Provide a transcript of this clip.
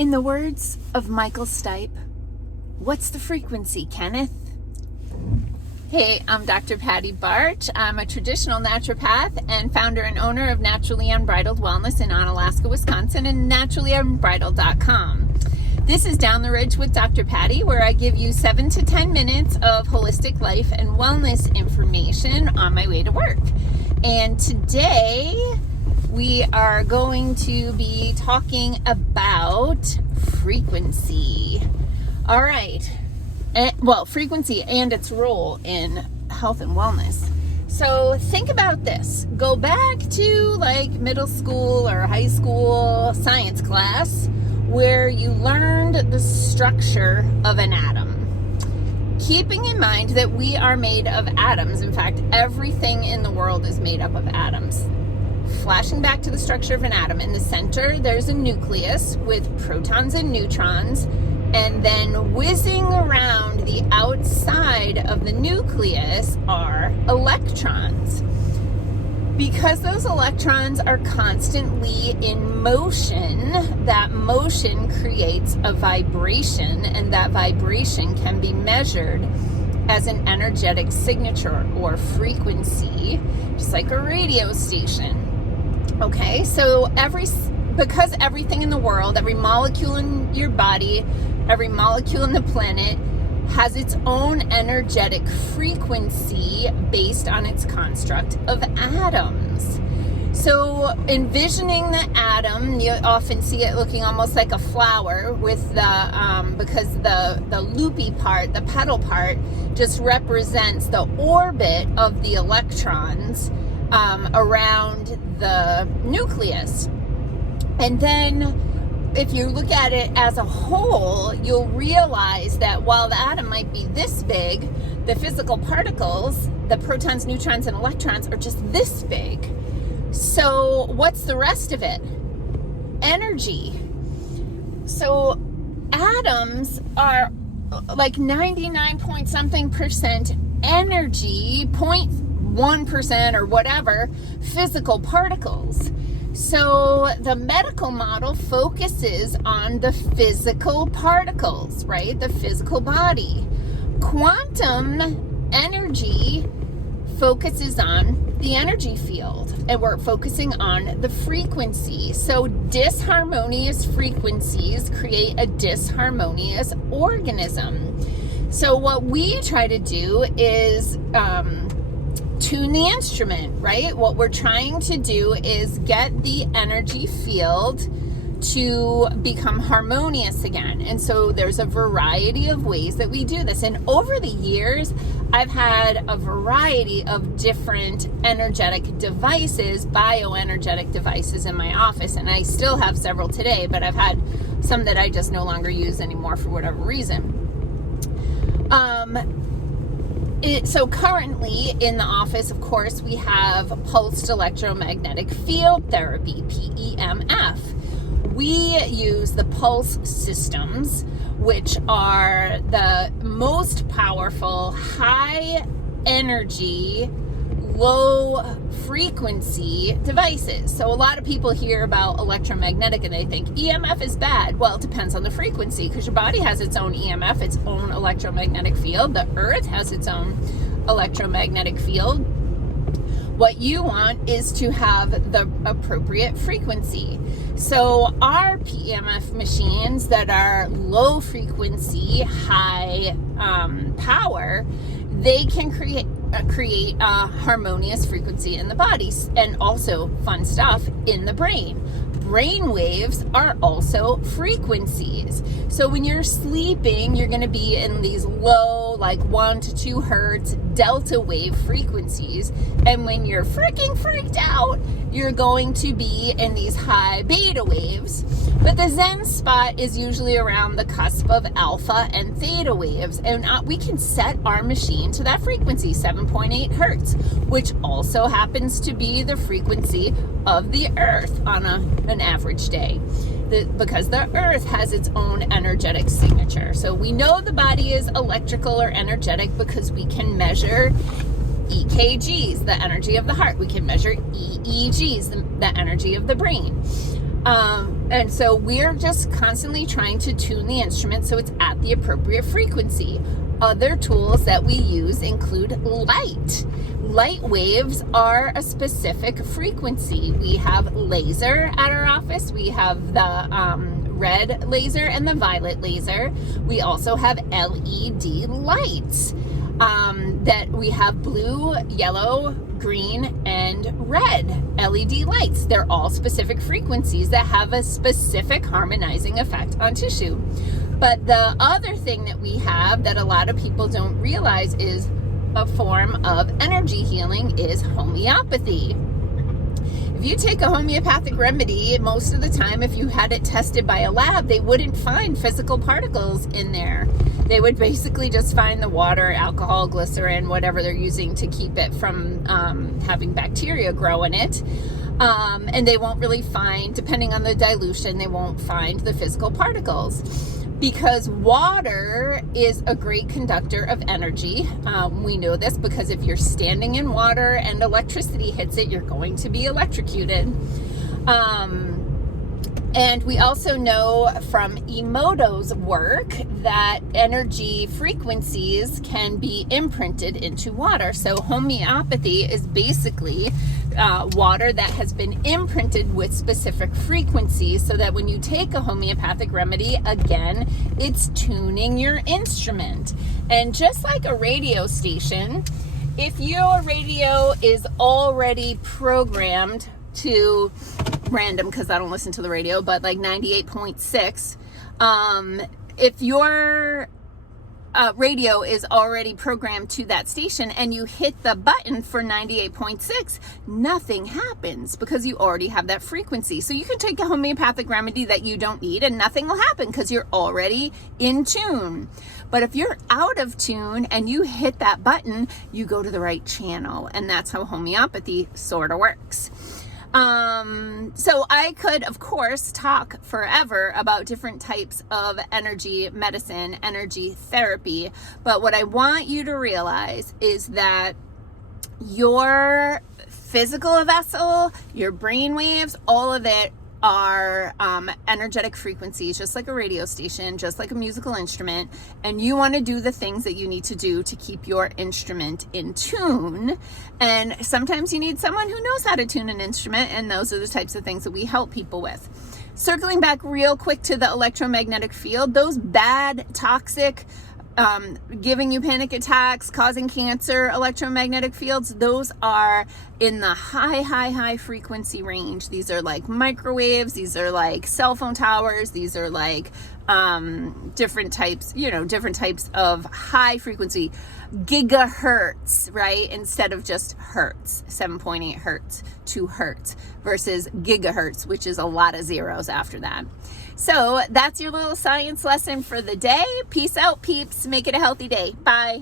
In the words of Michael Stipe, what's the frequency, Kenneth? Hey, I'm Dr. Patty Barch. I'm a traditional naturopath and founder and owner of Naturally Unbridled Wellness in Onalaska, Wisconsin, and naturallyunbridled.com. This is Down the Ridge with Dr. Patty, where I give you 7 to 10 minutes of holistic life and wellness information on my way to work. And today we are going to be talking about frequency. All right. Frequency and its role in health and wellness. So think about this. Go back to like middle school or high school science class where you learned the structure of an atom. Keeping in mind that we are made of atoms. In fact, everything in the world is made up of atoms. Flashing back to the structure of an atom, in the center there's a nucleus with protons and neutrons, and then whizzing around the outside of the nucleus are electrons. Because those electrons are constantly in motion, that motion creates a vibration, and that vibration can be measured as an energetic signature or frequency, just like a radio station. Okay, so because everything in the world, every molecule in your body, every molecule in the planet has its own energetic frequency based on its construct of atoms. So envisioning the atom, you often see it looking almost like a flower with because the loopy part, the petal part, just represents the orbit of the electrons around the nucleus. And then if you look at it as a whole, you'll realize that while the atom might be this big, the physical particles, the protons, neutrons, and electrons are just this big. So what's the rest of it? Energy. So atoms are like 99 point something percent energy, 0.1% or whatever, physical particles. So the medical model focuses on the physical particles, right? The physical body. Quantum energy focuses on the energy field, and we're focusing on the frequency. So disharmonious frequencies create a disharmonious organism. So what we try to do is tune the instrument, right? What we're trying to do is get the energy field to become harmonious again. And so there's a variety of ways that we do this. And over the years, I've had a variety of different energetic devices, bioenergetic devices in my office. And I still have several today, but I've had some that I just no longer use anymore for whatever reason. So currently in the office, of course, we have pulsed electromagnetic field therapy, PEMF. We use the pulse systems, which are the most powerful, high energy, low frequency devices. So a lot of people hear about electromagnetic and they think EMF is bad. Well, it depends on the frequency, because your body has its own EMF, its own electromagnetic field. The earth has its own electromagnetic field. What you want is to have the appropriate frequency. So our PEMF machines that are low frequency, high power, they can create a harmonious frequency in the body, and also fun stuff in the brain. Brain waves are also frequencies. So when you're sleeping, you're going to be in these low, like 1 to 2 hertz delta wave frequencies. And when you're freaking freaked out, you're going to be in these high beta waves. But the Zen spot is usually around the cusp of alpha and theta waves. And we can set our machine to that frequency, 7.8 hertz, which also happens to be the frequency of the earth on an average day, because the earth has its own energetic signature. So we know the body is electrical or energetic because we can measure EKGs, the energy of the heart. We can measure EEGs, the energy of the brain. And so we're just constantly trying to tune the instrument so it's at the appropriate frequency. Other tools that we use include light. Light waves are a specific frequency. We have laser at our office. We have the red laser and the violet laser. We also have LED lights. That we have blue, yellow, green, and red LED lights. They're all specific frequencies that have a specific harmonizing effect on tissue. But the other thing that we have that a lot of people don't realize is a form of energy healing is homeopathy. If you take a homeopathic remedy, most of the time, if you had it tested by a lab, they wouldn't find physical particles in there. They would basically just find the water, alcohol, glycerin, whatever they're using to keep it from having bacteria grow in it. And they won't really find, depending on the dilution, they won't find the physical particles. Because water is a great conductor of energy. We know this because if you're standing in water and electricity hits it, you're going to be electrocuted. And we also know from Emoto's work that energy frequencies can be imprinted into water. So homeopathy is basically water that has been imprinted with specific frequencies so that when you take a homeopathic remedy, again, it's tuning your instrument. And just like a radio station, if your radio is already programmed to random, because I don't listen to the radio, but like 98.6, if your radio is already programmed to that station and you hit the button for 98.6, nothing happens because you already have that frequency. So you can take a homeopathic remedy that you don't need and nothing will happen because you're already in tune. But if you're out of tune and you hit that button, you go to the right channel, and that's how homeopathy sort of works. So I could, of course, talk forever about different types of energy medicine, energy therapy, but what I want you to realize is that your physical vessel, your brain waves, all of it are energetic frequencies, just like a radio station, just like a musical instrument, and you want to do the things that you need to do to keep your instrument in tune. And sometimes you need someone who knows how to tune an instrument, and those are the types of things that we help people with. Circling back real quick to the electromagnetic field, those bad, toxic, giving you panic attacks, causing cancer, electromagnetic fields, those are in the high frequency range. These are like microwaves, these are like cell phone towers, these are like different types of high frequency, gigahertz, right? Instead of just hertz, 7.8 hertz, 2 hertz versus gigahertz, which is a lot of zeros after that. So that's your little science lesson for the day. Peace out, peeps. Make it a healthy day. Bye.